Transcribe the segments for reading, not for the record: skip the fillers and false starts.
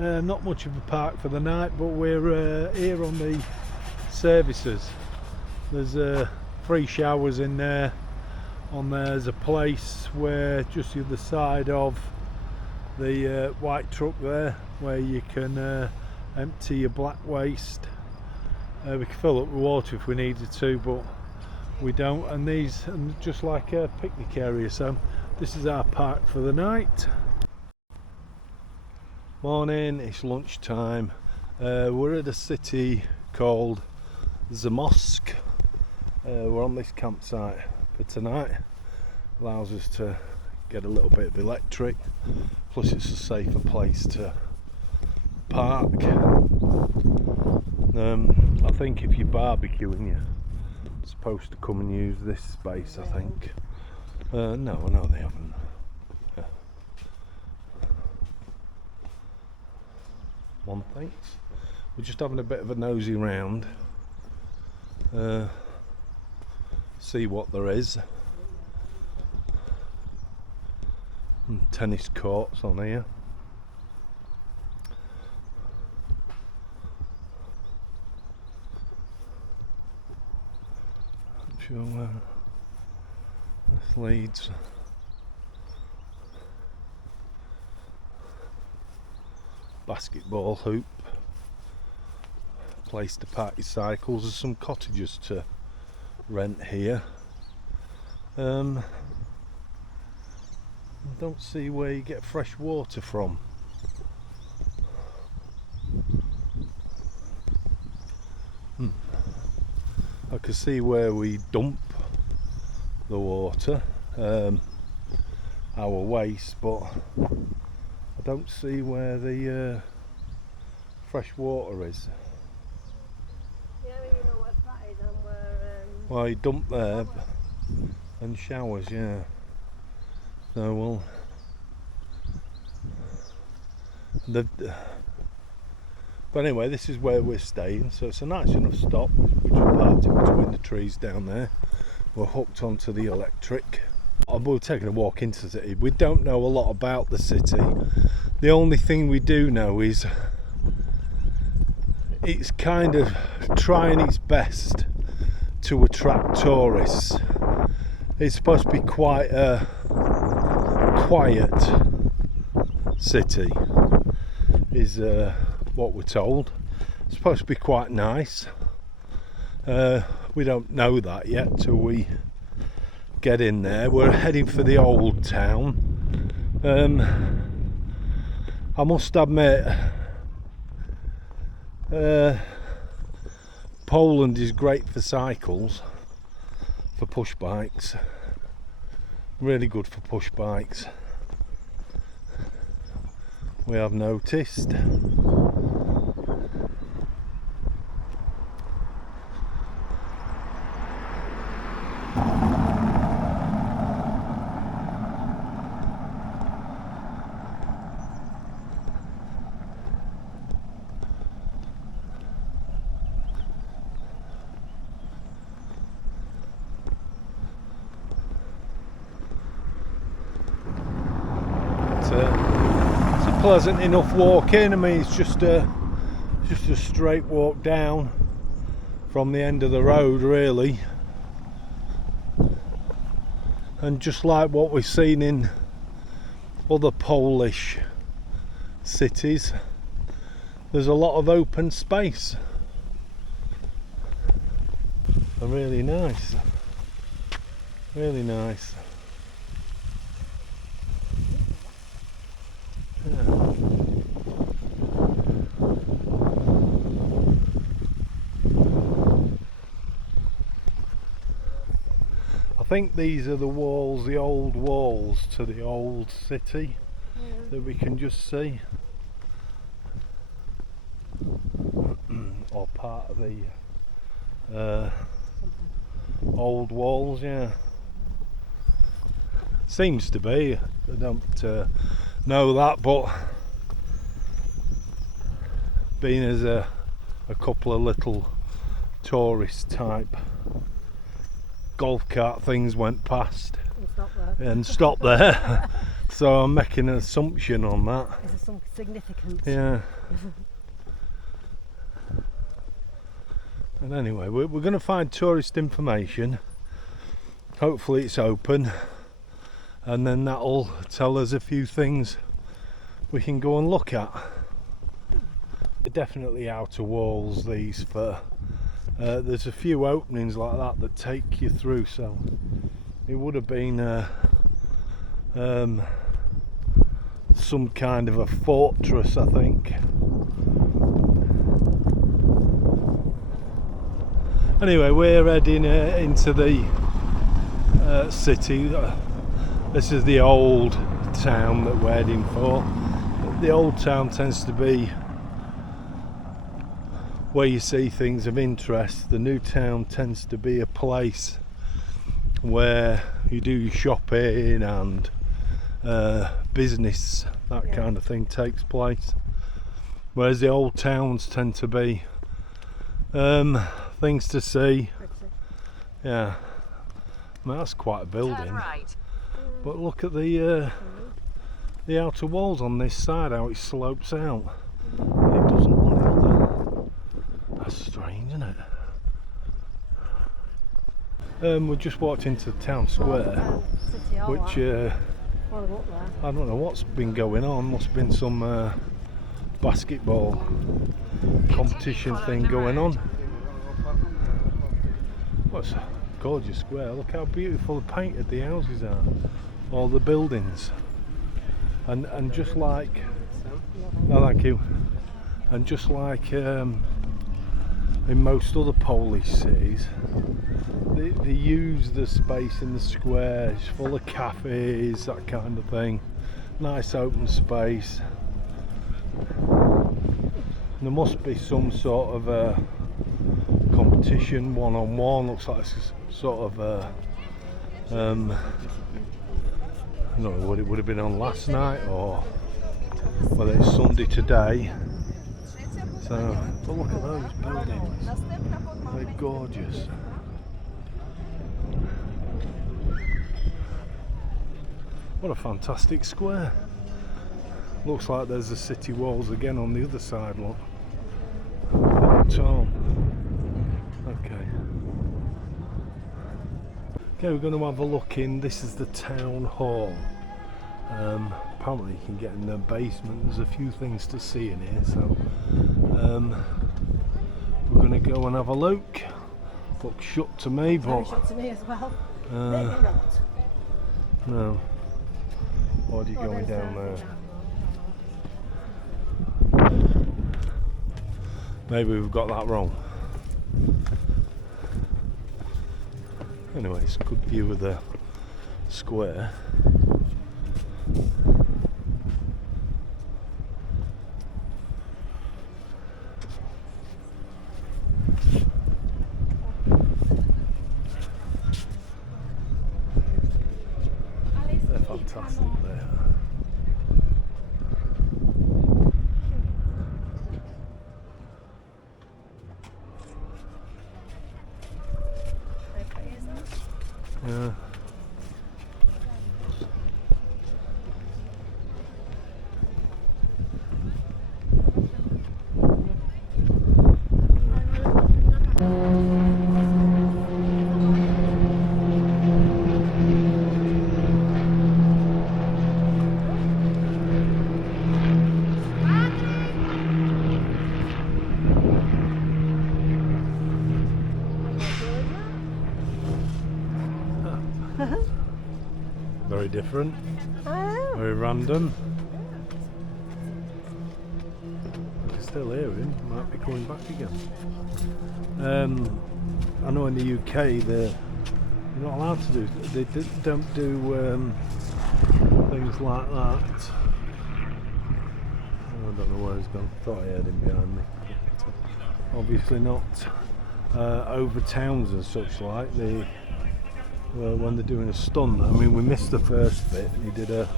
Not much of a park for the night, but we're here on the services. There's free showers in there. On there's a place where just the other side of the white truck there, where you can empty your black waste. We can fill up with water if we needed to, but we don't. And these, and just like a picnic area. So this is our park for the night. Morning, it's lunchtime. We're at a city called Zamosc. We're on this campsite for tonight. Allows us to get a little bit of electric, plus it's a safer place to park. I think if you're barbecuing, you're supposed to come and use this space, I think. No, they haven't. One thing. We're just having a bit of a nosy round. See what there is. And tennis courts on here. Not sure where this leads. Basketball hoop. Place to park your cycles. There's some cottages to rent here. I don't see where you get fresh water from. I can see where we dump the water, our waste, but I don't see where the fresh water is. Yeah, you know what that is, and where Well, you dump there and showers, yeah. So we'll. But anyway, this is where we're staying, so it's a nice enough stop. We just parked in between the trees down there. We're hooked onto the electric. We're taking a walk into the city. We don't know a lot about the city. The only thing we do know is it's kind of trying its best to attract tourists. It's supposed to be quite a quiet city, is what we're told. It's supposed to be quite nice. We don't know that yet till we get in there. We're heading for the old town. I must admit, Poland is great for cycles, for push bikes. Really good for push bikes. We have noticed. It's a pleasant enough walk in. I mean, it's just a straight walk down from the end of the road, really. And just like what we've seen in other Polish cities, there's a lot of open space. And really nice. Really nice. Yeah. I think these are the walls, the old walls to the old city that we can just see. Or part of the old walls, yeah. Seems to be. I don't know that, but being as a couple of little tourist type golf cart things went past and stopped there, So I'm making an assumption on that. Is there some significance? Yeah. And anyway, we're going to find tourist information. Hopefully it's open, and then that'll tell us a few things we can go and look at. They're definitely outer walls, these, for there's a few openings like that take you through, so it would have been some kind of a fortress, I think. Anyway, we're heading into the city. This is the old town that we're heading for. The old town tends to be where you see things of interest. The new town tends to be a place where you do your shopping and business, that kind of thing takes place, whereas the old towns tend to be things to see. Yeah, I mean, that's quite a building, right. But look at the outer walls on this side, how it slopes out. It doesn't on the other. That's strange, isn't it? We just walked into town square, which I don't know what's been going on. Must have been some basketball competition thing going on. What's a gorgeous square. Look how beautiful painted the houses are, all the buildings, and just like, no thank you, and just like in most other Polish cities, they use the space in the square. It's full of cafes, that kind of thing. Nice open space. There must be some sort of a competition, one-on-one. Looks like it's sort of I don't know what it would have been on last night, or whether it's Sunday today. So, but look at those buildings. They're gorgeous. What a fantastic square. Looks like there's the city walls again on the other side, look. Quite tall. Okay. Okay, we're going to have a look in. This is the town hall. Apparently you can get in the basement. There's a few things to see in here, so we're going to go and have a look. Looks shut to me, but shut to me as well. Maybe not. No. Why are you going down there? Maybe we've got that wrong. Anyway, it's a good view of the square. They're fantastic there. Yeah. Very different, very random. I can still hear him, might be coming back again. I know in the UK they're not allowed to do, they don't do things like that. I don't know where he's gone, thought I heard him behind me. But, obviously not over towns and such like. Well, when they're doing a stunt, I mean, we missed the first bit. He did a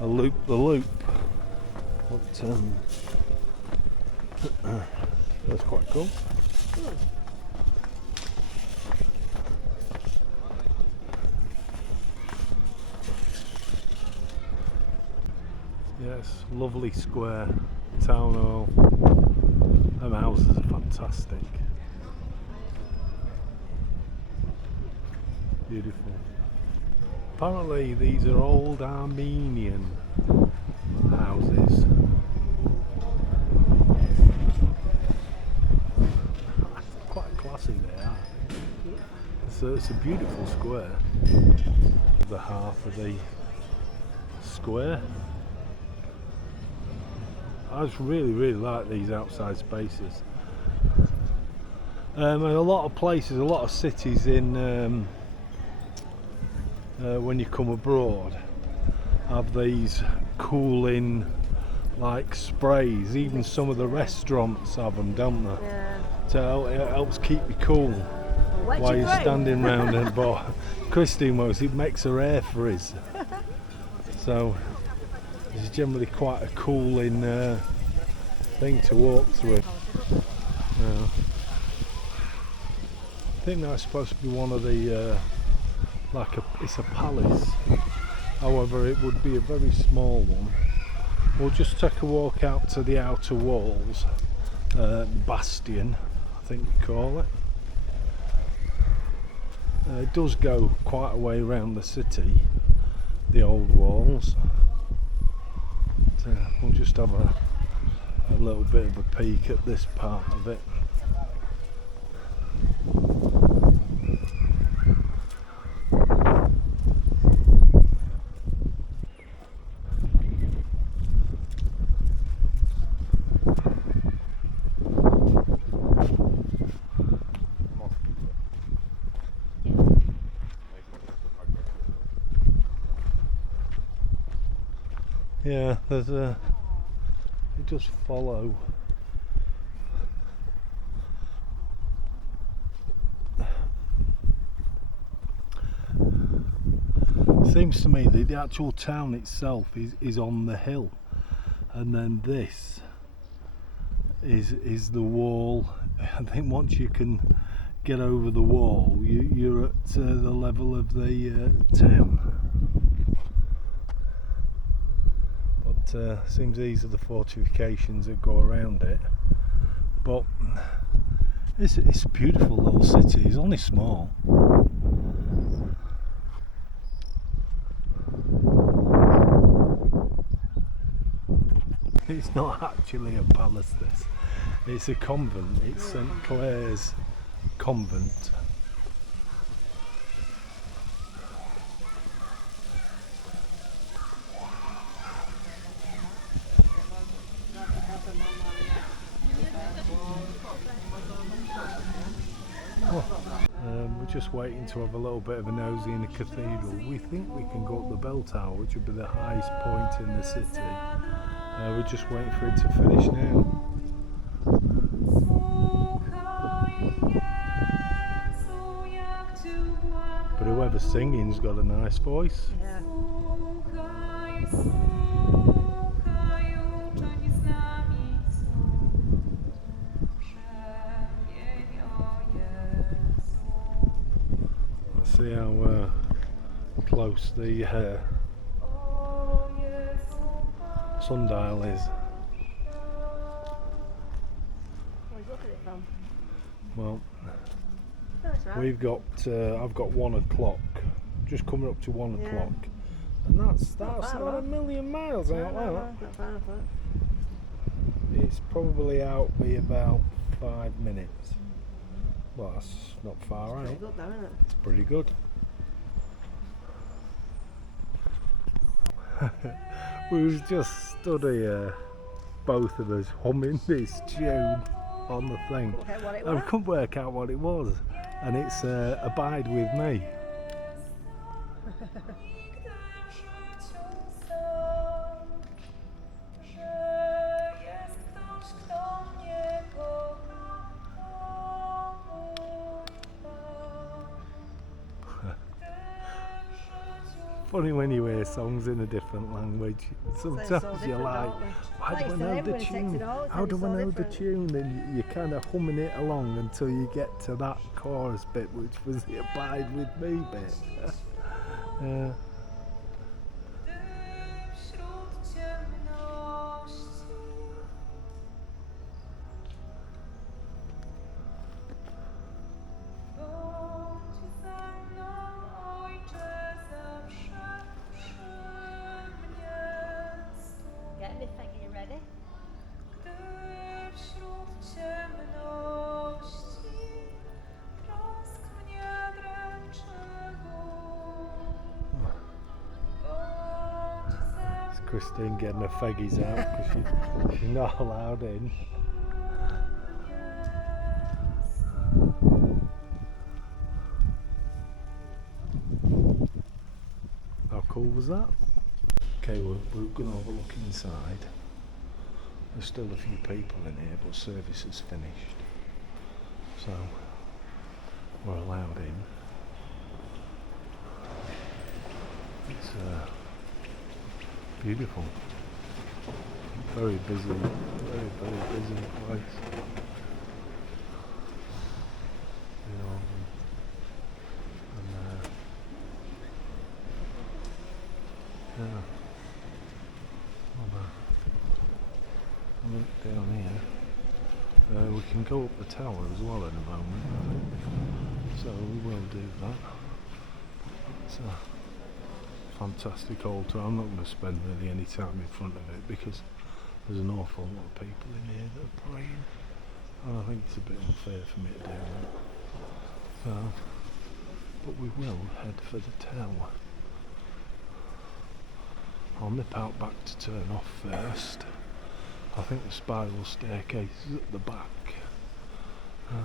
loop the loop. But that's quite cool. Yes, lovely square, town hall. Them houses are fantastic. Beautiful. Apparently these are old Armenian houses. Quite classy they are. It's a beautiful square. The half of the square. I just really like these outside spaces. And a lot of places, a lot of cities in when you come abroad have these cooling like sprays. Even some of the restaurants have them, don't they? Yeah. So it helps keep you cool while you're standing round it. But Christine knows it makes her hair frizz. So it's generally quite a cooling thing to walk through. Yeah. I think that's supposed to be one of the it's a palace. However, it would be a very small one. We'll just take a walk out to the outer walls, the bastion, I think you call it. It does go quite a way around the city, the old walls. But, we'll just have a little bit of a peek at this part of it. Yeah, there's a. It does follow. Seems to me that the actual town itself is on the hill, and then this is the wall. I think once you can get over the wall, you're at the level of the town. But seems these are the fortifications that go around it. But it's a beautiful little city. It's only small. It's not actually a palace, this. It's a convent. It's St Clair's convent. We're just waiting to have a little bit of a nosy in the cathedral. We think we can go up the bell tower, which would be the highest point in the city. We're just waiting for it to finish now. But whoever's singing's got a nice voice. Yeah. Let's see how close the sundial is. Where's look at it from? Well, That's right. we've got I've got 1 o'clock, just coming up to 1 Yeah. o'clock, and that's far, not a though. million miles out there. Not far, not far. It's probably out me about 5 minutes. Well, that's not far out. Pretty good though, isn't it? It's pretty good. We was just stood here, both of us, humming this tune on the thing. Okay, what it And we was? couldn't work out what it was, and it's Abide With Me. Funny when you hear songs in a different language. Sometimes so you're different, like, don't they? how do I Like you know said, the everyone takes tune? it all, How it's do I so know the different. tune? And you're kind of humming it along until you get to that chorus bit, which was the Abide With Me bit. Christine getting her faggies out because she's not allowed in. How cool was that? Okay, we're going to have a look inside. There's still a few people in here, but service is finished, so we're allowed in. It's beautiful, very busy, very busy place. You know, and yeah. Look down here. We can go up the tower as well in a moment, I think. So we will do that. It's a fantastic altar. I'm not going to spend really any time in front of it because there's an awful lot of people in here that are praying, and I think it's a bit unfair for me to do that. So, but we will head for the tower. I'll nip out back to turn off first. I think the spiral staircase is at the back. We'll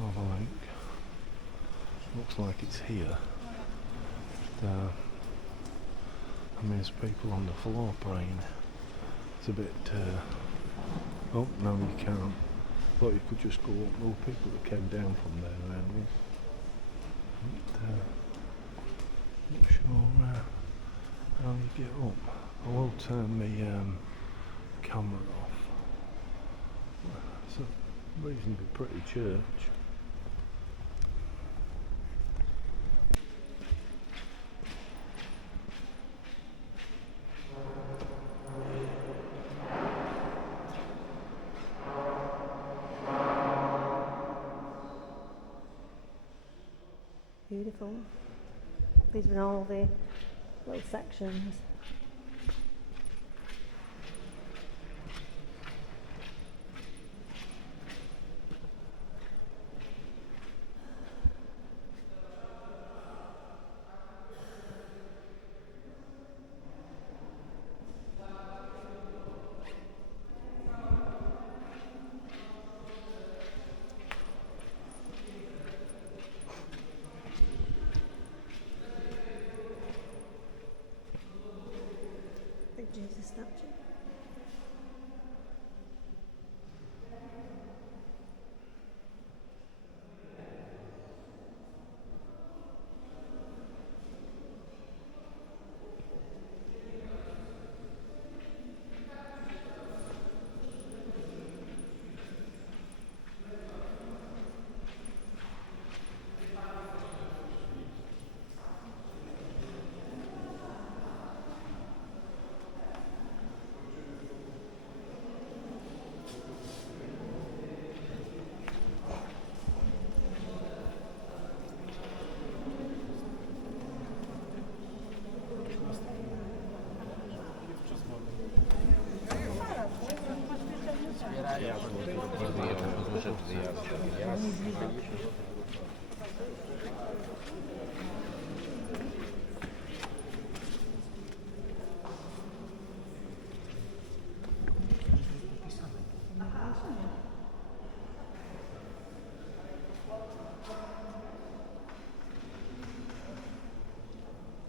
have a look. Looks like it's here. I mean, there's people on the floor praying. It's a bit. Oh no, you can't. Thought you could just go up. There were people that came down from there earlier. Not sure how you get up. I will turn the camera off. It's a reasonably pretty church. Beautiful. These were all the little sections. Big Jesus statue.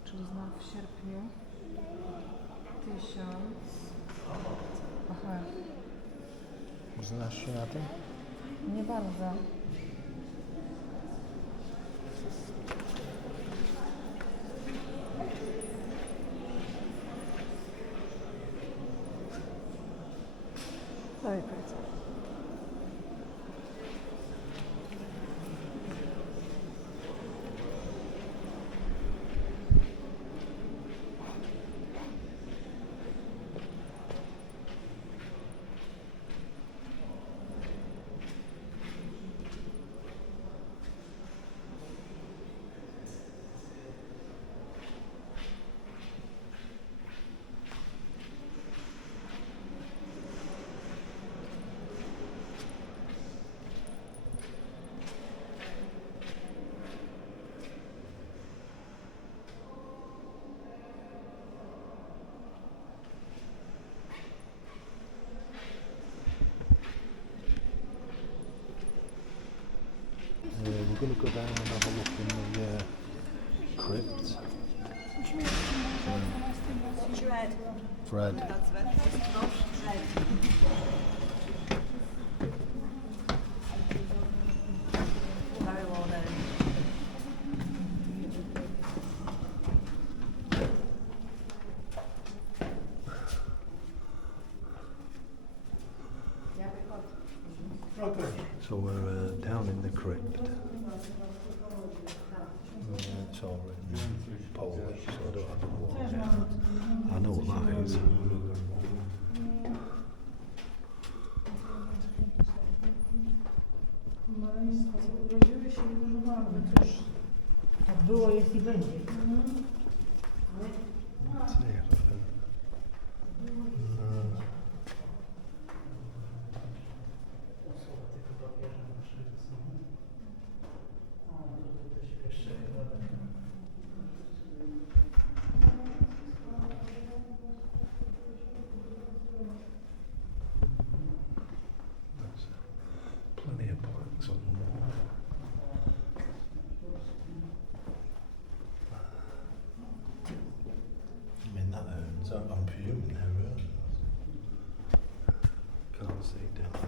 Czyli znak w sierpniu 1000. Aha, Znasz się na tym? nie bardzo. Very pretty. Fred. Very well known. So we're down in the crypt. It's all written in Polish, so I don't have to walk it. I know what that is. Urodziły się i dużo mamy, cóż. Tak było, jest i będzie. Let's see if I can. No. There's plenty of plaques on the wall. I mean, that urns, I'm presuming they're urns. Can't see down there.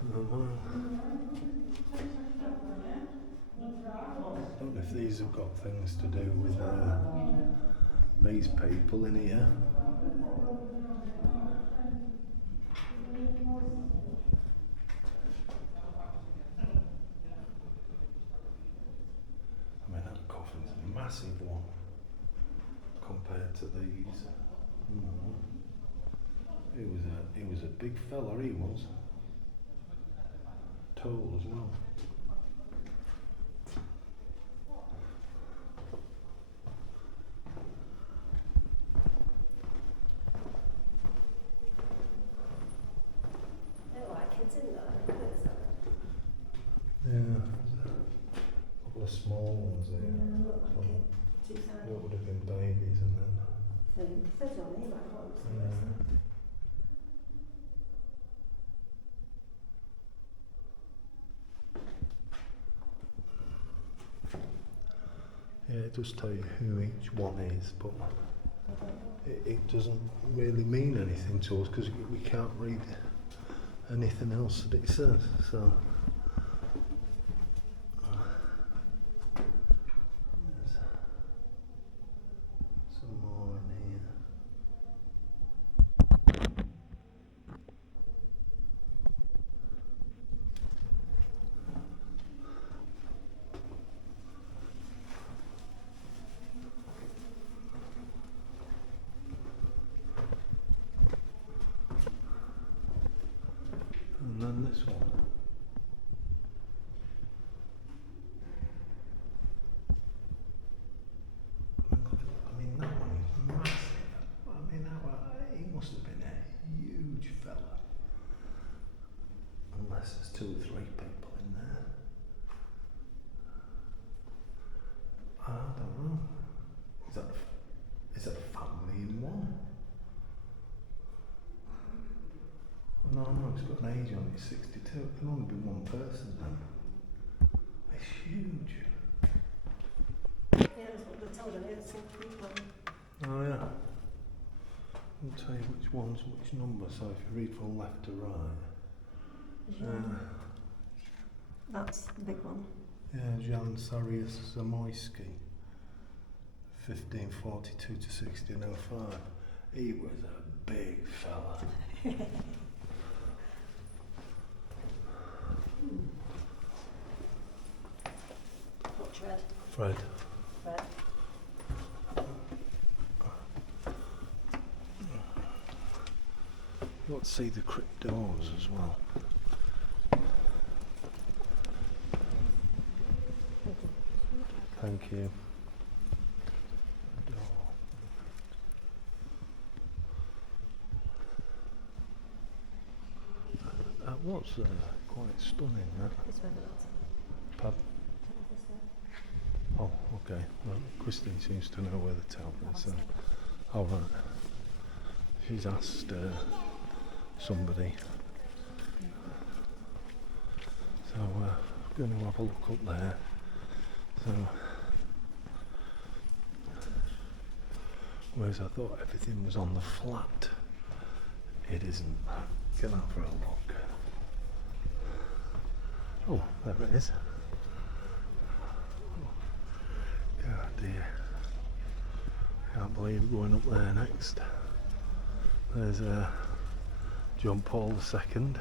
I don't know if these have got things to do with these people in here. I mean, that coffin's a massive one compared to these. He was a big fella, he was. Tall as well. Yeah, there's a couple of small ones there. So it would have been babies and then. Yeah, it does tell you who each one is, but it doesn't really mean anything to us because we can't read anything else that it says. So. Some more in here. And then this one. I mean, that one is massive. I mean, he must have been a huge fella. Unless there's 2 or 3 people in there. I don't know. Is that a family in one? No, it's got an age on it, 62. It can only be one person then. It's huge. Yeah, that's what they told you, it's 6 people. Oh yeah. I'll tell you which one's which number, so if you read from left to right. That's the big one. Yeah, Jan Sarius Zamosc, 1542 to 1605. He was a big fella. What's red? Fred. Red. You ought to see the crypt doors as well. Thank you. That was quite stunning. That. This way, that's Pub. this way. Oh, okay. Well, Christine seems to know where the town is. Oh, right. She's asked somebody. So, going to have a look up there. So, whereas I thought everything was on the flat, it isn't. Get out for a look. Oh, there it is. Oh, God dear. Can't believe we're going up there next. There's John Paul II.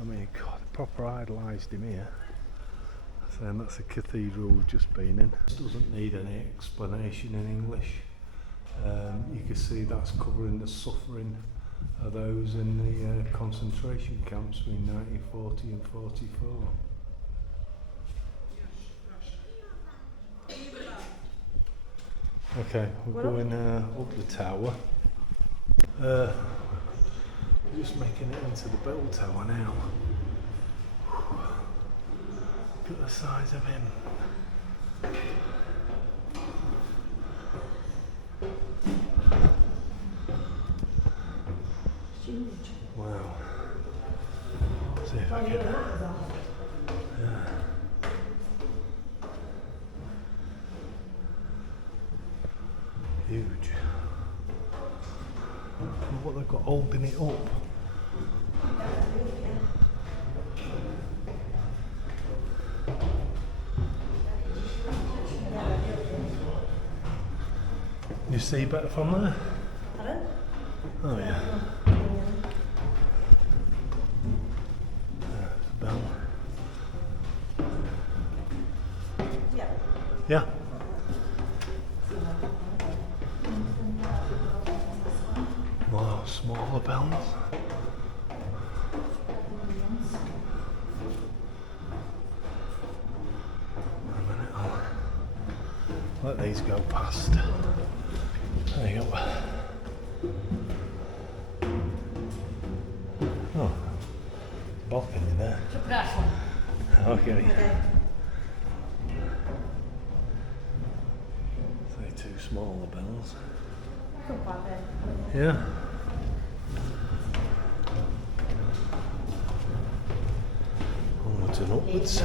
I mean, God, proper idolised him here. Saying that's the cathedral we've just been in. Doesn't need any explanation in English. You can see that's covering the suffering of those in the concentration camps between 1940 and 44. Okay, we're going up the tower. We're just making it into the bell tower now. Look at the size of him. Huge. Wow. See if I can. Yeah. Huge. Look what they've got holding it up. You see better from there? Pardon? Oh yeah. Bell. Yeah. Yeah. Wow, smaller bells. A minute, I'll let these go past. There you go. Oh, balcony there. Okay. Say two smaller bells. Yeah. Onwards and upwards.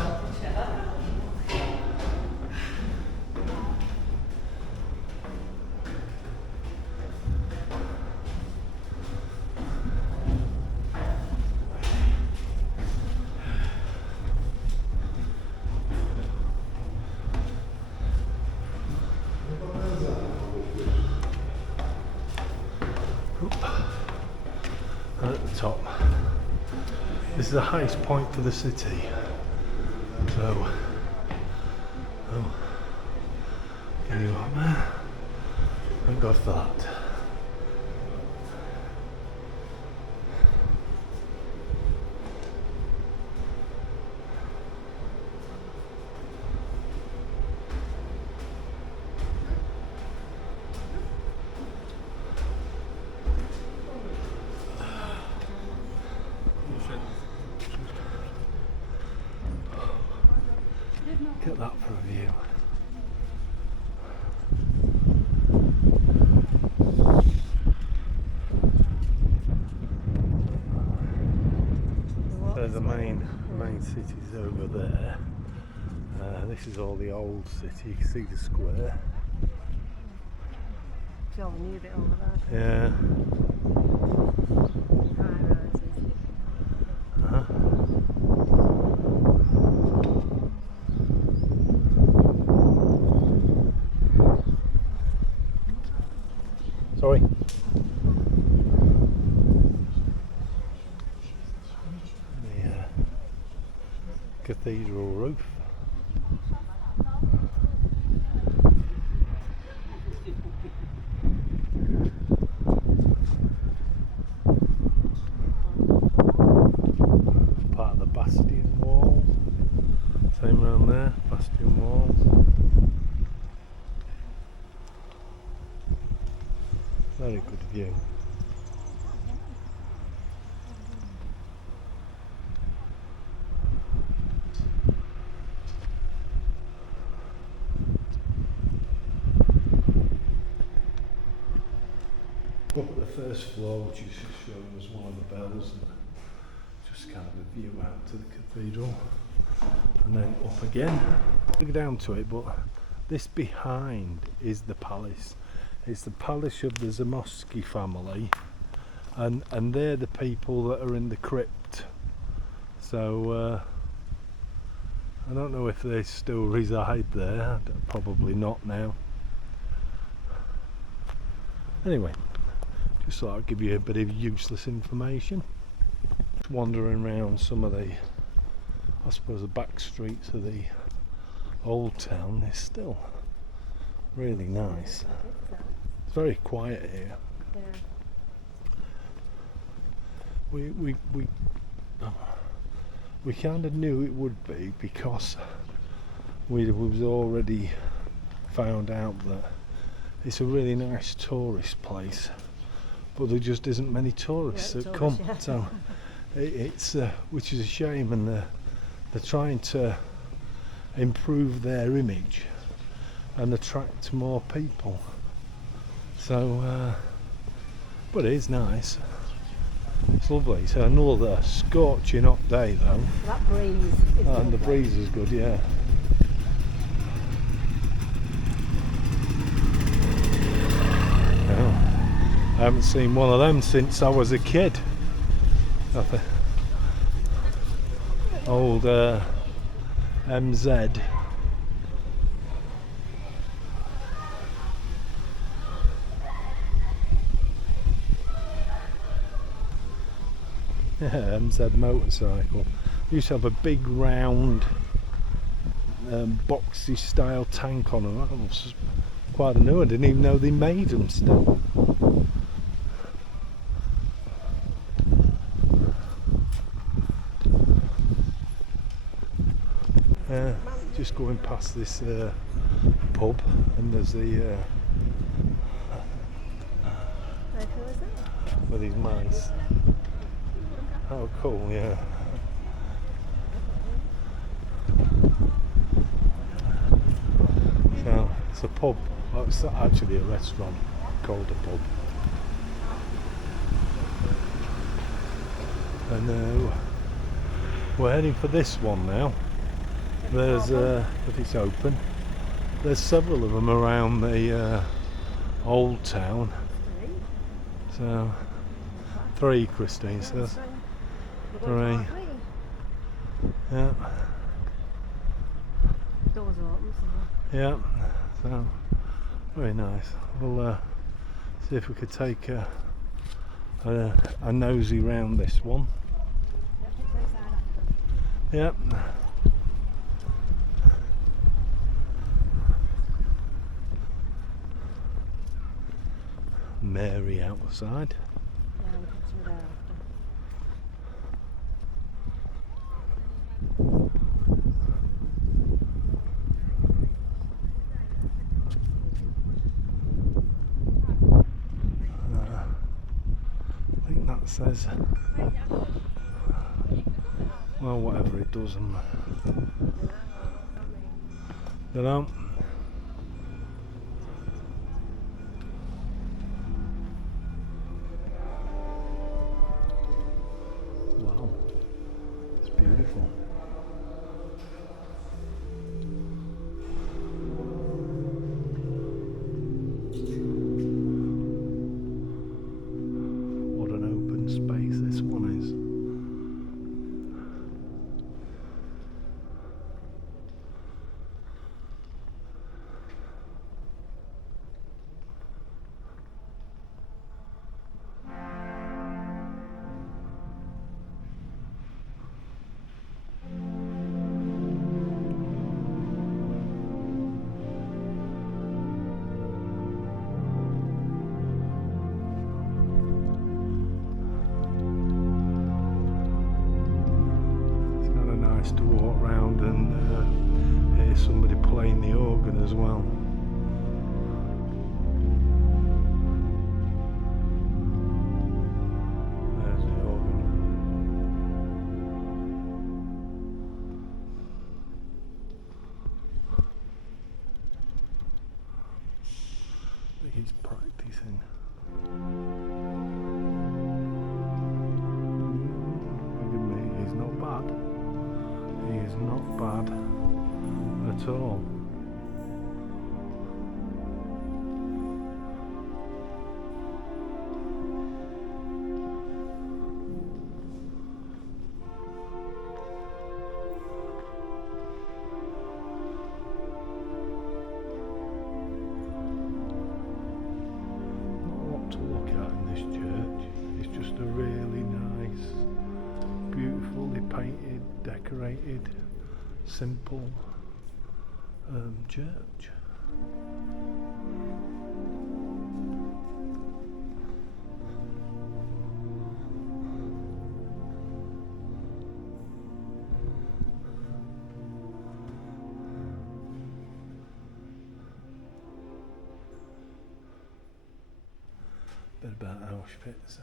And at the top, this is the highest point for the city. So, can you up there? Thank God for that. Look at that for a view. So the main city's over there. This is all the old city. You can see the square. See all the new bit over there. Yeah. High rises. Sorry. The cathedral roof. Part of the bastion wall. Same around there, bastion walls. Very good view. Up at the first floor, which is shown as one of the bells, and just kind of a view out to the cathedral. and then up again. Look down to it, but this behind is the palace. It's the palace of the Zamosc family, and they're the people that are in the crypt. So I don't know if they still reside there. Probably not now. Anyway, just thought I'd give you a bit of useless information. Just wandering around some of the, I suppose, the back streets of the old town is still really nice. It's very quiet here. Yeah. We kind of knew it would be, because we was already found out that it's a really nice tourist place, but there just isn't many tourists that come. Yeah. So it's which is a shame, and they're trying to improve their image and attract more people. So, but it is nice. It's lovely. It's another scorching hot day though. That breeze is And the lovely. breeze is good, yeah. Well, I haven't seen one of them since I was a kid. Old MZ. Yeah, MZ motorcycle. Used to have a big round boxy style tank on them. That was quite a new. I didn't even know they made them still. Just going past this pub, and there's the Very cool, isn't it? with these mice. Oh, cool, yeah. So it's a pub. Well, it's not actually a restaurant, called a pub. And we're heading for this one now. There's, if it's open, there's several of them around the old town. So 3, Christine says. 3. Yeah. Doors are open, so. Yeah. So very nice. We'll see if we could take a nosy round this one. Yep. Mary outside. Yeah, we'll put some there after. I think that says, well, whatever it does. You know. Wow, it's beautiful. What an open space this one is. Nice to walk round and hear somebody playing the organ as well. There's the organ. I think he's practicing. Look at me, he's not bad. He is not bad. at all. To look at in this church. It's just a really nice, beautifully painted, decorated, simple church. Bit about Auschwitz.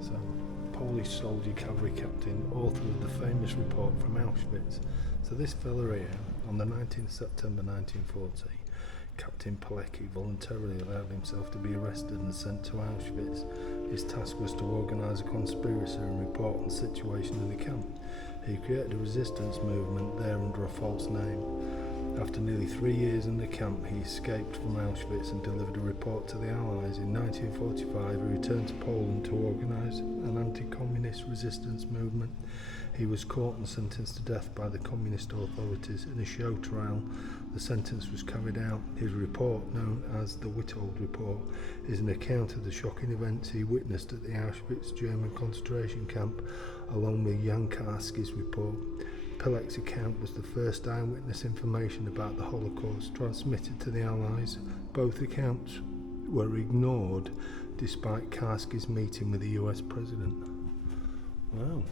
So, Polish soldier, cavalry captain, author of the famous report from Auschwitz. So this fella here, on the 19th September 1940, Captain Pilecki voluntarily allowed himself to be arrested and sent to Auschwitz. His task was to organise a conspiracy and report on the situation in the camp. He created a resistance movement there under a false name. After nearly 3 years in the camp, he escaped from Auschwitz and delivered a report to the Allies. In 1945, he returned to Poland to organise an anti-communist resistance movement. He was caught and sentenced to death by the communist authorities. In a show trial, the sentence was carried out. His report, known as the Witold Report, is an account of the shocking events he witnessed at the Auschwitz German concentration camp, along with Jan Karski's report. Pilecki's account was the first eyewitness information about the Holocaust transmitted to the Allies. Both accounts were ignored despite Karski's meeting with the US President. Wow.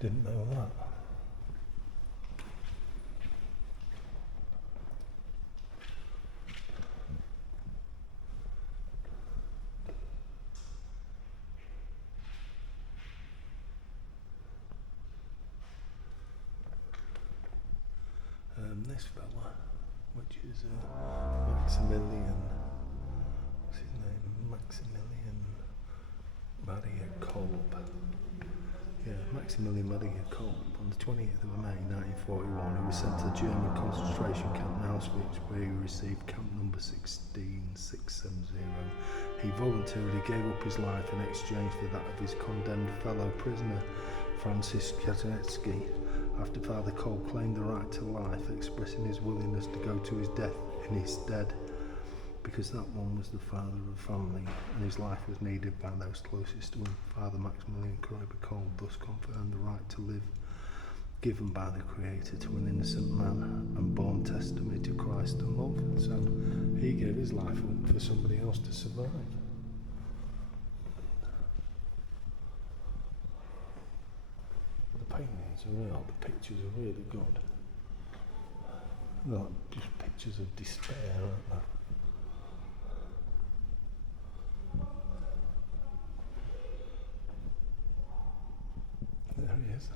Didn't know that. This fella, which is Maximilian, what's his name? Maximilian Maria Kolb. Yeah, Maximilian Maria Kolb. On the 20th of May 1941, he was sent to the German concentration camp Auschwitz, where he received camp number 16670. He voluntarily gave up his life in exchange for that of his condemned fellow prisoner, Francis Kaczynski. After Father Cole claimed the right to life, expressing his willingness to go to his death in his stead, because that one was the father of the family, and his life was needed by those closest to him. Father Maximilian Cole thus confirmed the right to live, given by the Creator to an innocent man, and born testimony to Christ and love. So he gave his life up for somebody else to survive. The paintings are real, the pictures are really good. They're like just pictures of despair, aren't they? There he is.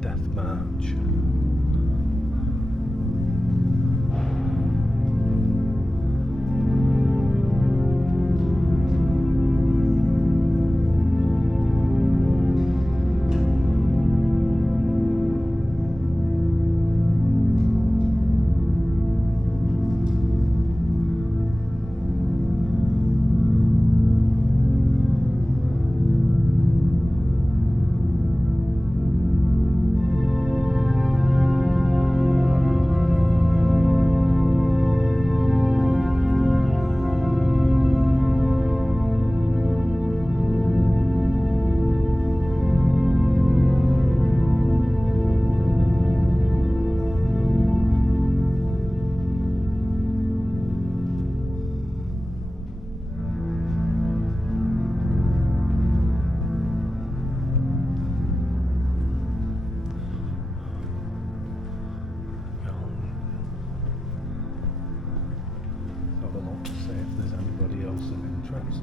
Death March. closed.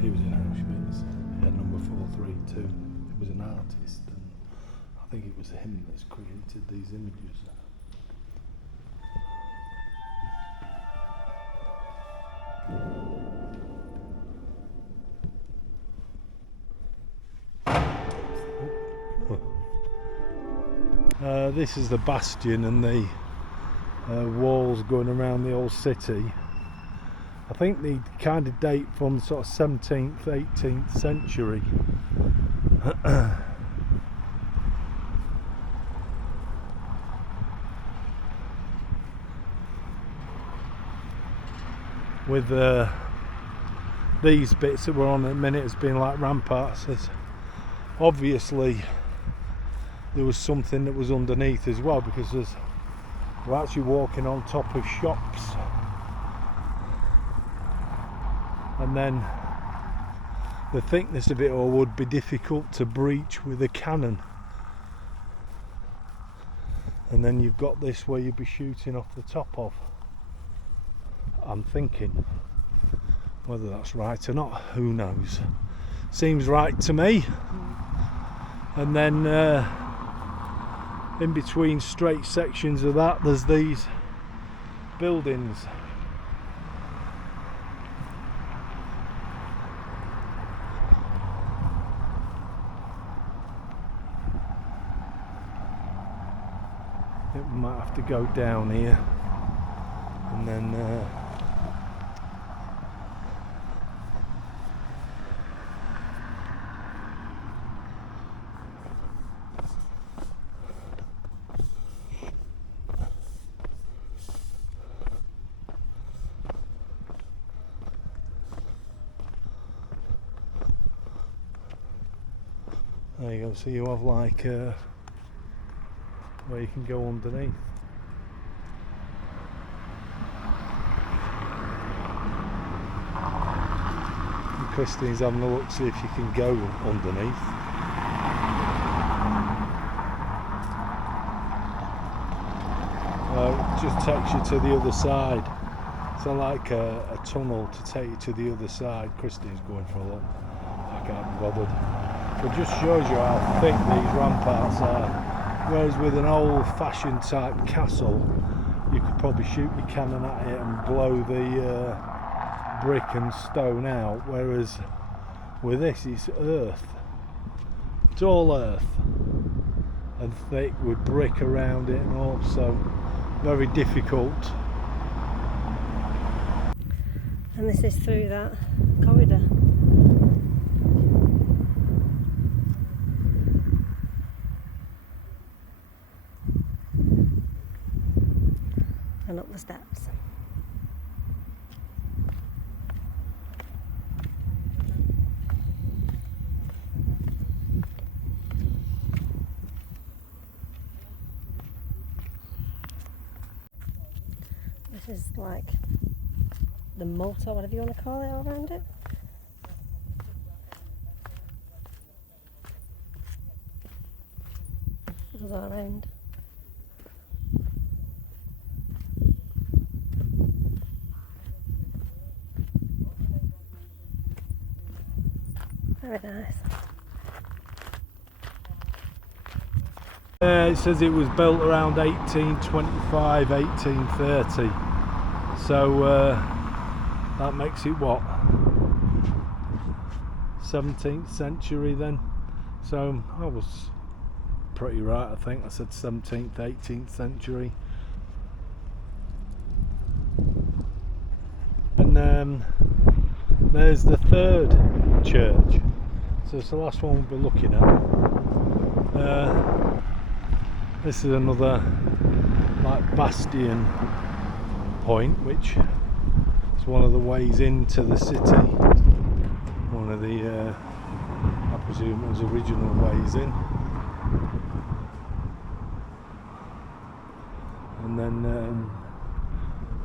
He was in Auschwitz, yeah, number 432. He was an artist, and I think it was him that's created these images. This is the bastion and the walls going around the old city. I think they kind of date from sort of 17th, 18th century. With these bits that we're on at the minute as being like ramparts, obviously there was something that was underneath as well, because we're actually walking on top of shops. And then the thickness of it all would be difficult to breach with a cannon. And then you've got this where you'd be shooting off the top of. I'm thinking, whether that's right or not, who knows. Seems right to me. And then in between straight sections of that, there's these buildings. I think we might have to go down here and then there you go. So you have like where you can go underneath. And Christine's having a look, see if you can go underneath. It just takes you to the other side. So like a tunnel to take you to the other side. Christine's going for a look. I can't be bothered. It just shows you how thick these ramparts are. Whereas with an old-fashioned type castle, you could probably shoot your cannon at it and blow the brick and stone out. Whereas with this, it's earth. It's all earth and thick with brick around it, and also very difficult. And this is through that corridor. And up the steps. This is like the moat or whatever you want to call it all around it. It goes all around. Very nice. It says it was built around 1825, 1830. So that makes it what? 17th century then. So I was pretty right, I think. I said 17th, 18th century. And there's the third church. So it's the last one we'll be looking at. This is another like bastion point, which is one of the ways into the city. One of the, I presume it was original ways in. And then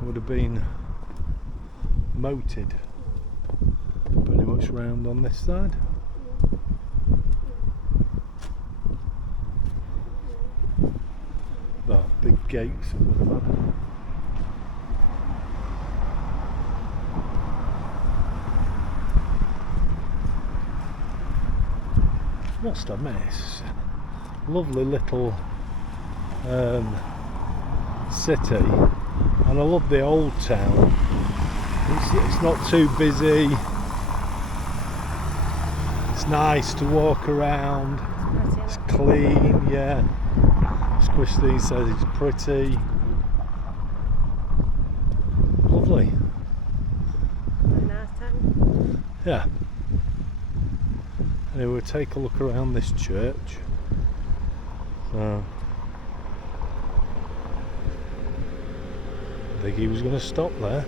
it would have been moated much round on this side. Oh, big gates it would have had. Must admit, it's a lovely little city, and I love the old town. It's not too busy. It's nice to walk around. It's clean, yeah. As Christine says, it's pretty. Lovely. Nice town. Yeah. Anyway, we'll take a look around this church. So, I think he was going to stop there.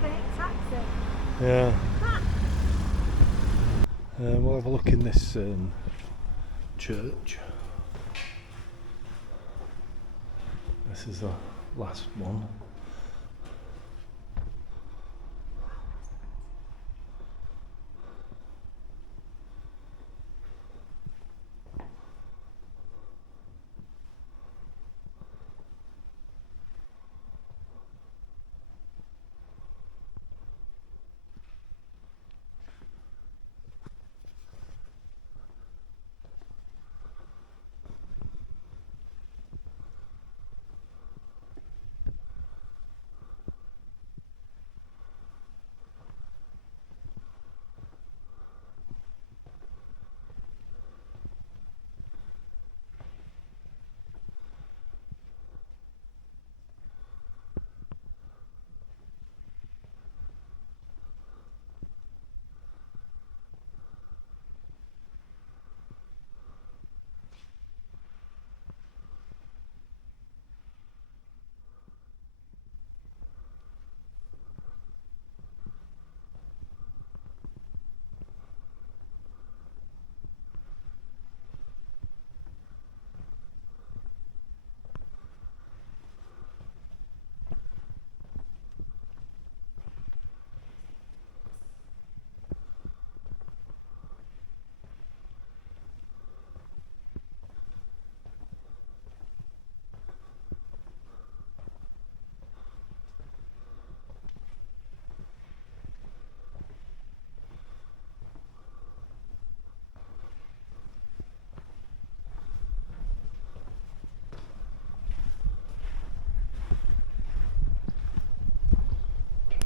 Fake taxi. Yeah. We'll have a look in this church. This is the last one.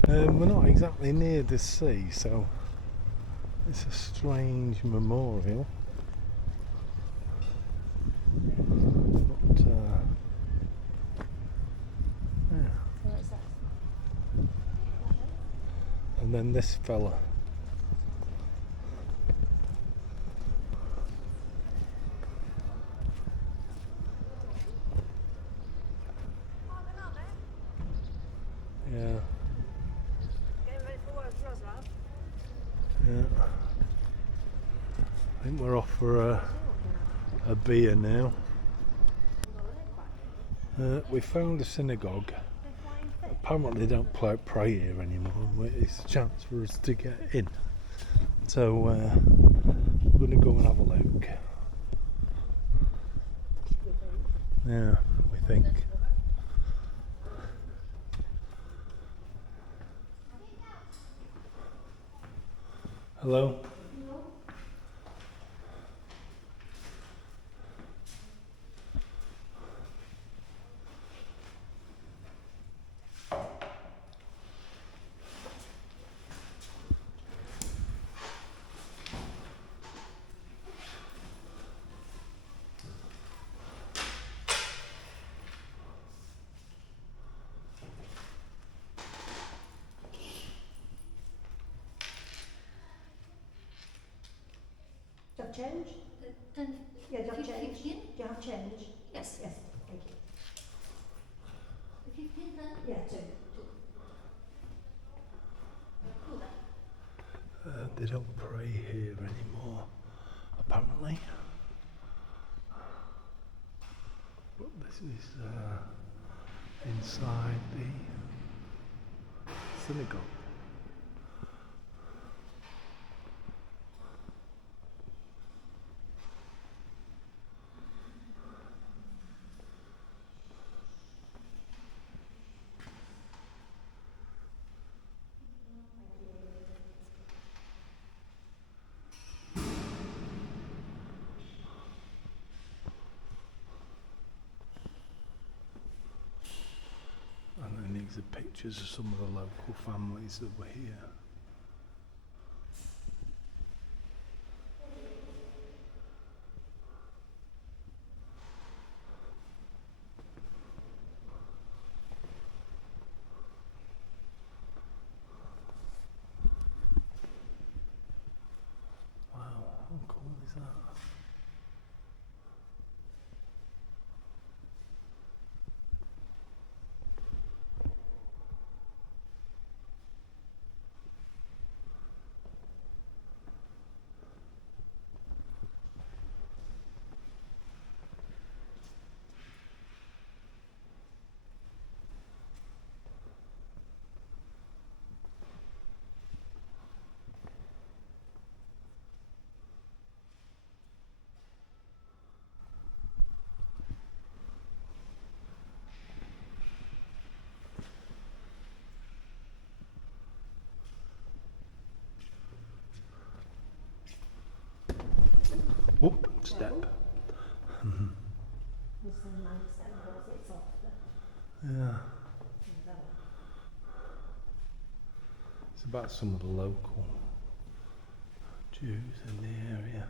We're not exactly near the sea, so it's a strange memorial. But, yeah. And then this fella. Yeah. Yeah. I think we're off for a beer now. We found a synagogue. Apparently they don't pray here anymore. It's a chance for us to get in. So we're going to go and have a look. Yeah, we think. Hello? Do you have change? Yeah, do you have change? 15? Do you have change? Yes. Yes, thank you. 15 then? Yeah, two. They don't pray here anymore, apparently. But this is inside the synagogue. pictures of some of the local families that were here. Wow, how cool is that? Oh, step. Yeah. It's about some of the local Jews in the area.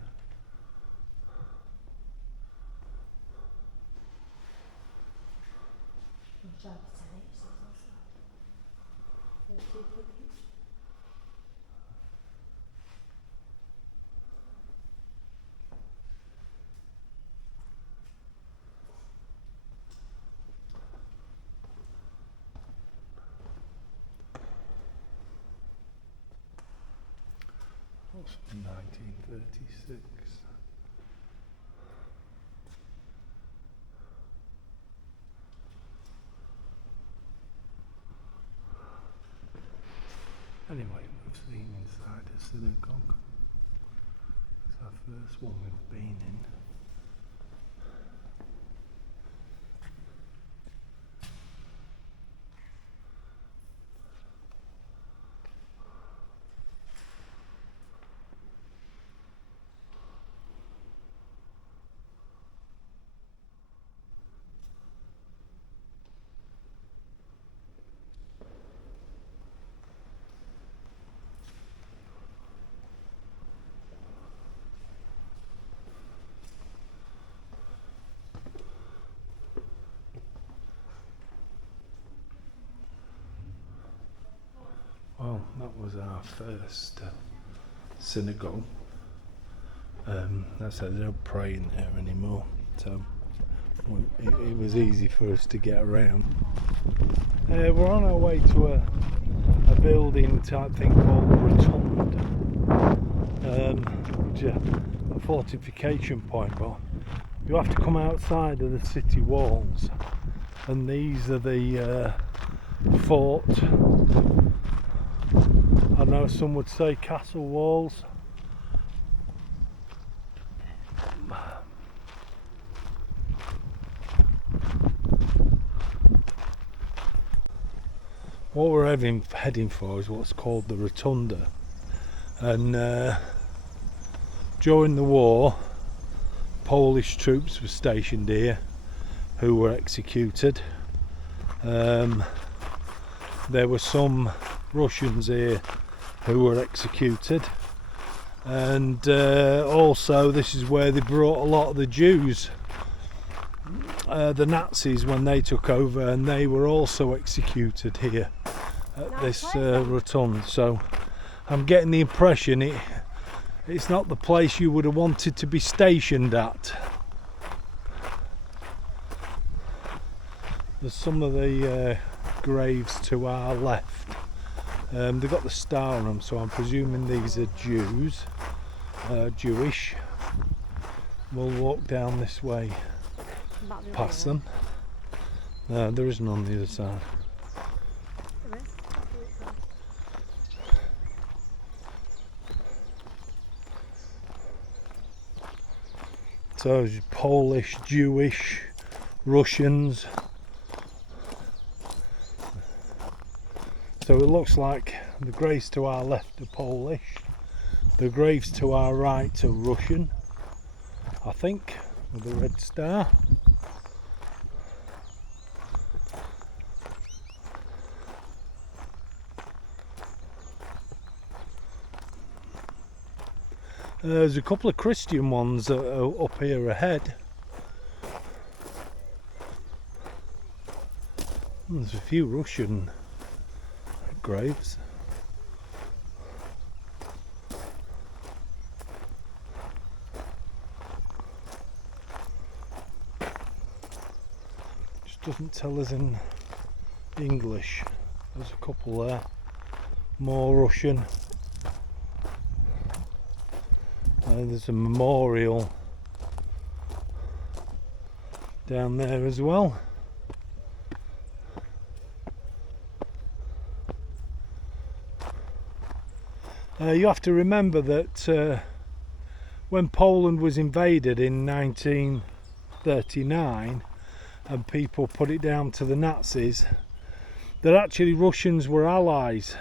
That's from 1936. Anyway, we've seen inside the synagogue. It's our first one we've been in. Well, that was our first synagogue. That's they don't pray in there anymore, so it was easy for us to get around. We're on our way to a building type thing called Rotunda, which is a fortification point, but you have to come outside of the city walls, and these are the fort. I know some would say castle walls. What we're heading for is what's called the Rotunda, and during the war Polish troops were stationed here who were executed. There were some Russians here who were executed, and also this is where they brought a lot of the Jews, the Nazis, when they took over, and they were also executed here at this rotunda. So I'm getting the impression it's not the place you would have wanted to be stationed at. There's some of the graves to our left. They've got the star on them, so I'm presuming these are Jews, Jewish. We'll walk down this way past them. No, there isn't on the other side. So there's Polish, Jewish, Russians. So it looks like the graves to our left are Polish, the graves to our right are Russian, I think, with the red star. There's a couple of Christian ones up here ahead. There's a few Russian graves. Just doesn't tell us in English. There's a couple there. More Russian. There's a memorial down there as well. You have to remember that when Poland was invaded in 1939 and people put it down to the Nazis, that actually Russians were allies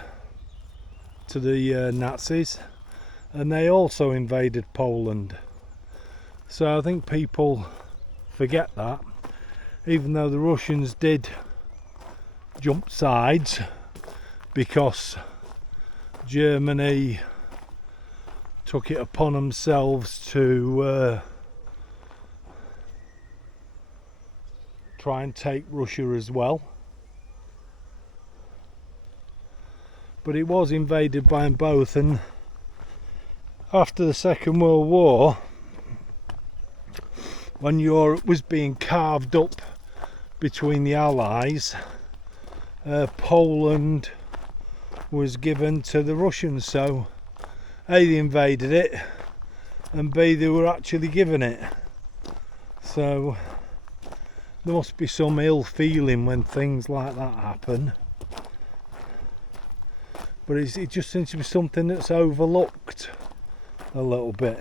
to the Nazis, and they also invaded Poland. So I think people forget that, even though the Russians did jump sides because Germany took it upon themselves to try and take Russia as well. But it was invaded by them both, and after the Second World War, when Europe was being carved up between the Allies, Poland was given to the Russians. So A, they invaded it, and B, they were actually given it. So there must be some ill feeling when things like that happen. But it just seems to be something that's overlooked a little bit.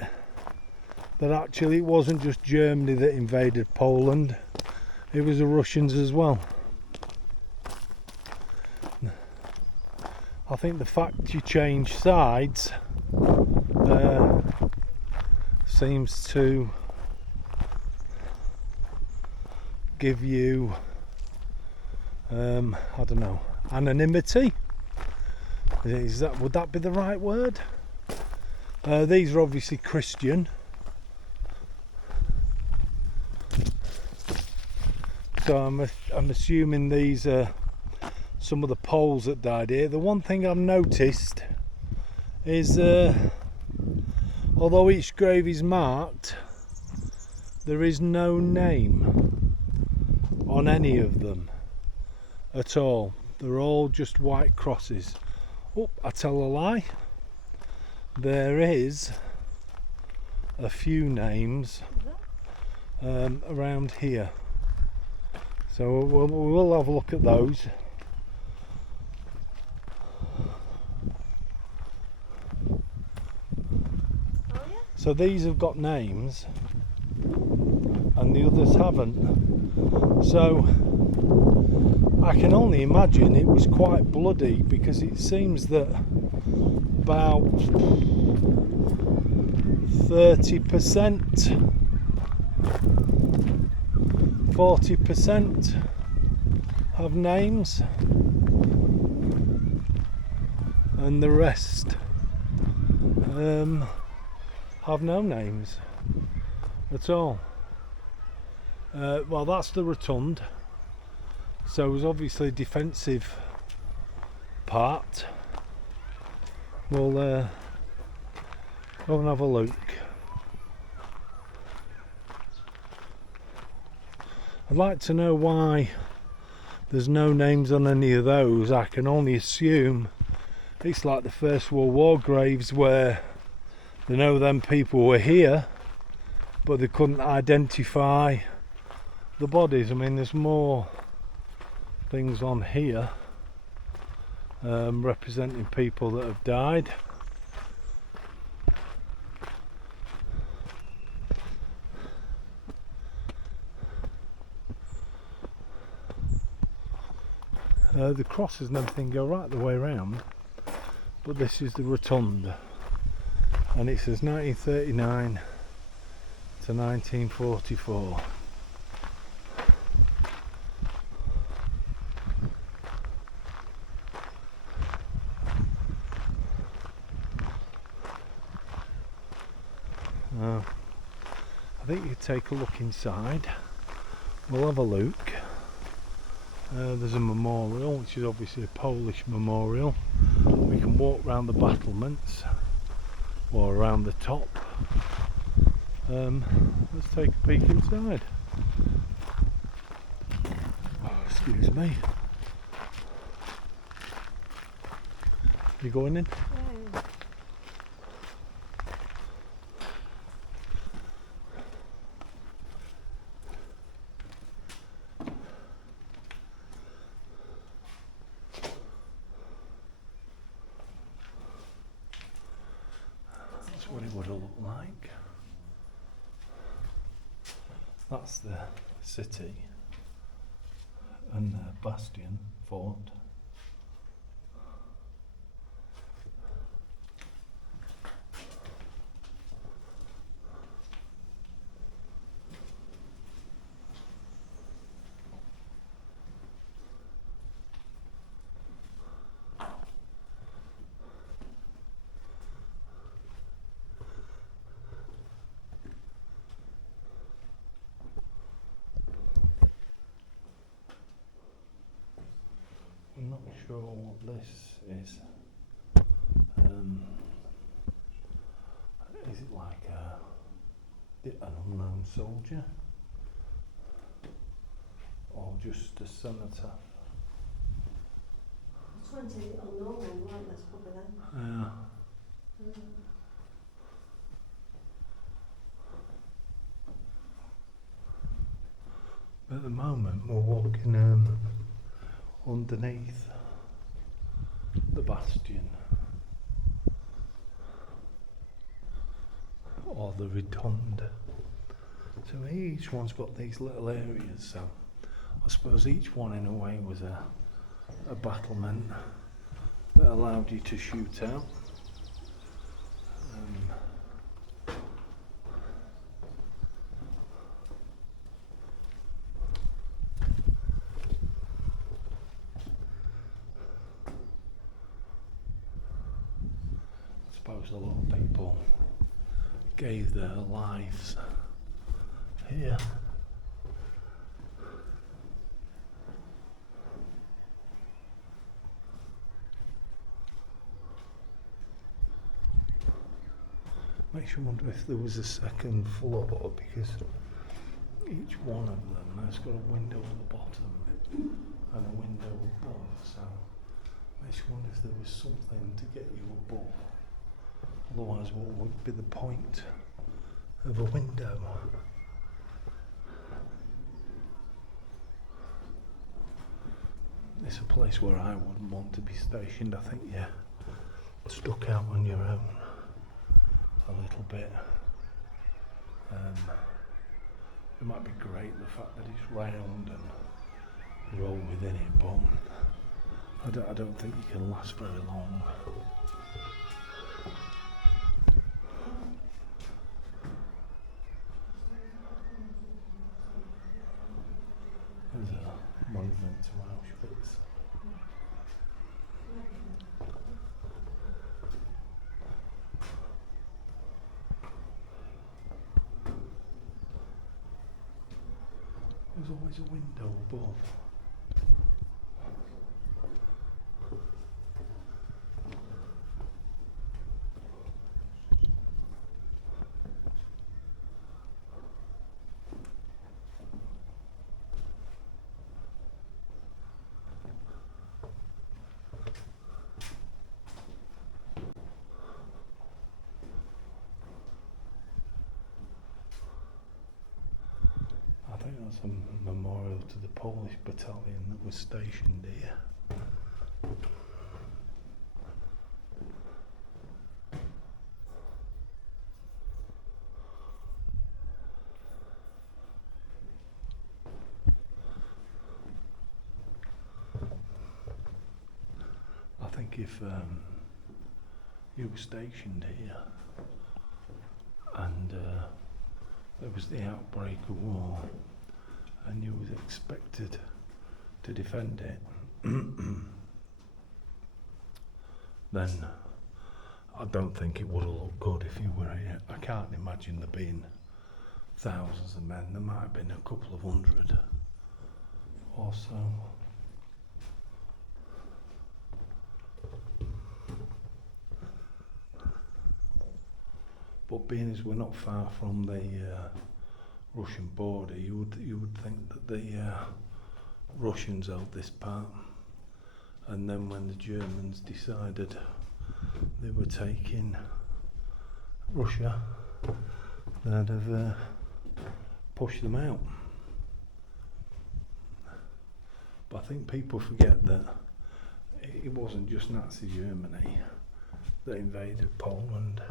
That actually it wasn't just Germany that invaded Poland, it was the Russians as well. I think the fact you change sides seems to give you, I don't know, anonymity. Would that be the right word? These are obviously Christian. So I'm assuming these are some of the Poles that died here. The one thing I've noticed is although each grave is marked, there is no name on any of them at all. They're all just white crosses. Oh, I tell a lie. There is a few names around here. So we'll have a look at those. So these have got names and the others haven't. So I can only imagine it was quite bloody, because it seems that about 30%, 40% have names, and the rest have no names at all. Well, that's the rotund, so it was obviously a defensive part. We'll go and have a look. I'd like to know why there's no names on any of those. I can only assume it's like the First World War graves, where they know them people were here but they couldn't identify the bodies. I mean, there's more things on here representing people that have died. The crosses and everything go right the way around, but this is the rotund, and it says 1939 to 1944. I think you could take a look inside. We'll have a look. There's a memorial, which is obviously a Polish memorial. We can walk around the battlements or around the top. Let's take a peek inside. Oh, excuse me. You going in? Yeah. That's what it would have looked like. That's the city and the bastion fort. I'm not sure what this is. Is it like an unknown soldier? Or just a senator? 20 unknown ones, weren't there? Probably then. Yeah. At the moment we're walking underneath the bastion or the rotunda. So each one's got these little areas, so I suppose each one in a way was a battlement that allowed you to shoot out. I suppose a lot of people gave their lives here. Makes you wonder if there was a second floor, because each one of them has got a window at the bottom and a window above, so makes you wonder if there was something to get you above. Otherwise, what would be the point of a window? It's a place where I wouldn't want to be stationed. I think you're stuck out on your own a little bit. It might be great, the fact that it's round and you're all within it, but I don't think you can last very long. There's a monument to Auschwitz. There's always a window above. I think that's a memorial to the Polish battalion that was stationed here. I think if you were stationed here and there was the outbreak of war and you was expected to defend it, then I don't think it would have looked good if you were here. I can't imagine there being thousands of men. There might have been a couple of hundred or so. But being as we're not far from the Russian border, you would think that the Russians held this part, and then when the Germans decided they were taking Russia, they'd have pushed them out. But I think people forget that it wasn't just Nazi Germany that invaded Poland.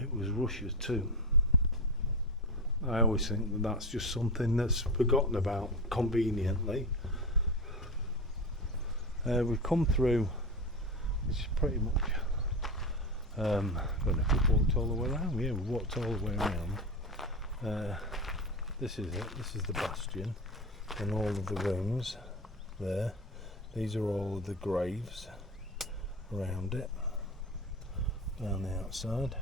It was Russia too. I always think that that's just something that's forgotten about conveniently. We've come through, which is pretty much, I don't know if we've walked all the way around. Yeah, we've walked all the way around. This is it, this is the bastion, and all of the rooms there. These are all of the graves around it, down the outside.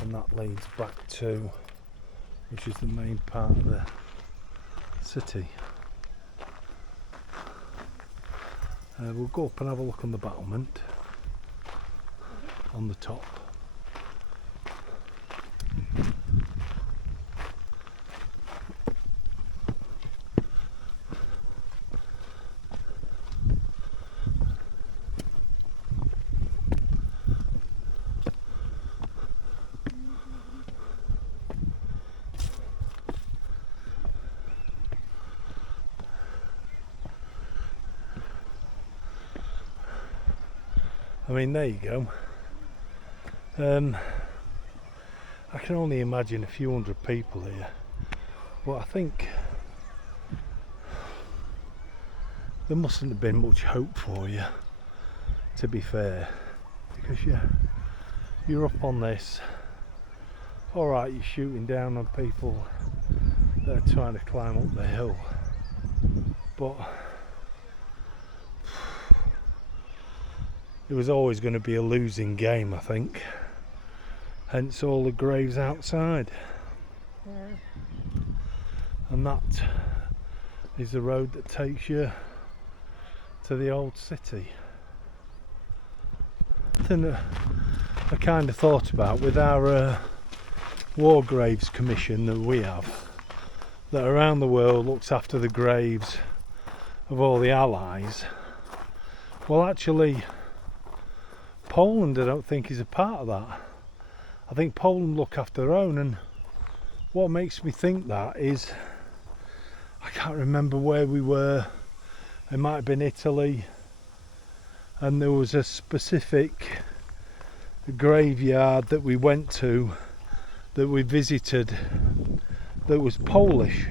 And that leads back to, which is the main part of the city. We'll go up and have a look on the battlement on the top. I mean, there you go. I can only imagine a few hundred people here, but I think there mustn't have been much hope for you, to be fair, because you're up on this. Alright, you're shooting down on people that are trying to climb up the hill, but it was always going to be a losing game, I think. Hence all the graves outside. Yeah. And that is the road that takes you to the old city. Then I kind of thought about with our War Graves Commission that we have, that around the world looks after the graves of all the Allies. Well, actually, Poland, I don't think, is a part of that. I think Poland look after their own, and what makes me think that is, I can't remember where we were. It might have been Italy, and there was a specific graveyard that we went to, that we visited, that was Polish,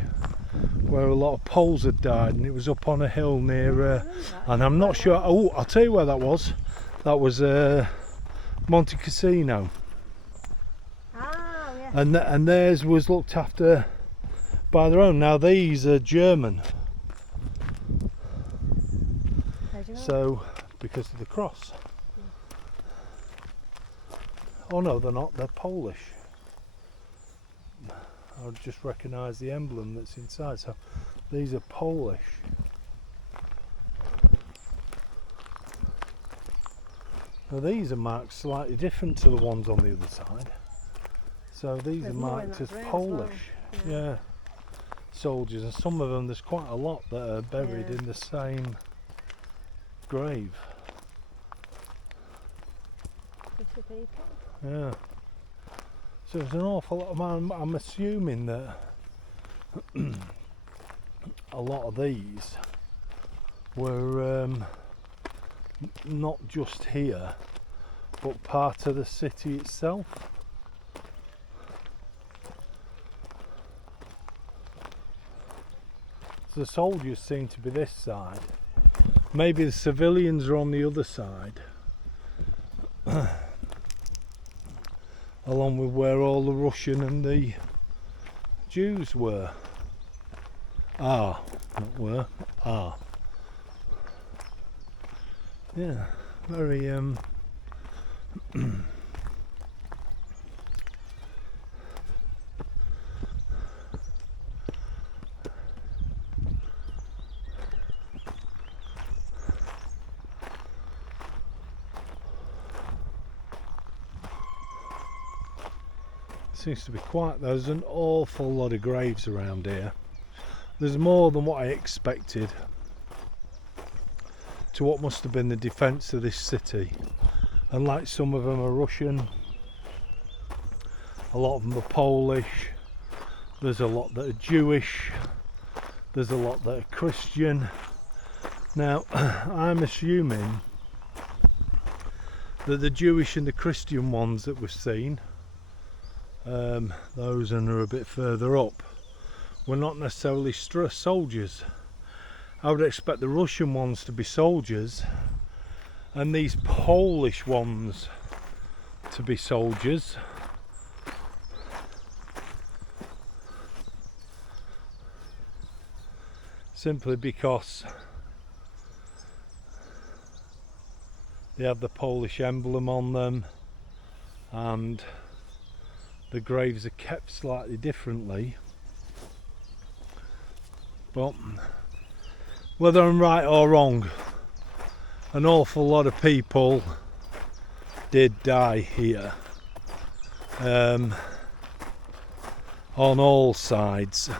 where a lot of Poles had died, and it was up on a hill near, and I'm not sure, oh, I'll tell you where that was. That was Monte Cassino. Ah, yes. And theirs was looked after by their own. Now these are German. How'd you know? So, because of the cross. Oh no, they're not, they're Polish. I would just recognise the emblem that's inside. So these are Polish. Now these are marked slightly different to the ones on the other side. So these There's are more in marked that as grave as Polish. well. Yeah. Soldiers, and some of them, there's quite a lot that are buried Yeah. in the same grave. 50 people. Yeah. So there's an awful lot. I'm assuming that a lot of these were not just here, but part of the city itself. So the soldiers seem to be this side. Maybe the civilians are on the other side. Along with where all the Russian and the Jews were. Not were. Yeah, very seems to be quiet. There's an awful lot of graves around here. There's more than what I expected to what must have been the defence of this city. And like some of them are Russian, a lot of them are Polish, there's a lot that are Jewish, there's a lot that are Christian. Now I'm assuming that the Jewish and the Christian ones that we've seen, those and are a bit further up, were not necessarily soldiers. I would expect the Russian ones to be soldiers and these Polish ones to be soldiers. Simply because they have the Polish emblem on them and the graves are kept slightly differently. But whether I'm right or wrong, an awful lot of people did die here, on all sides.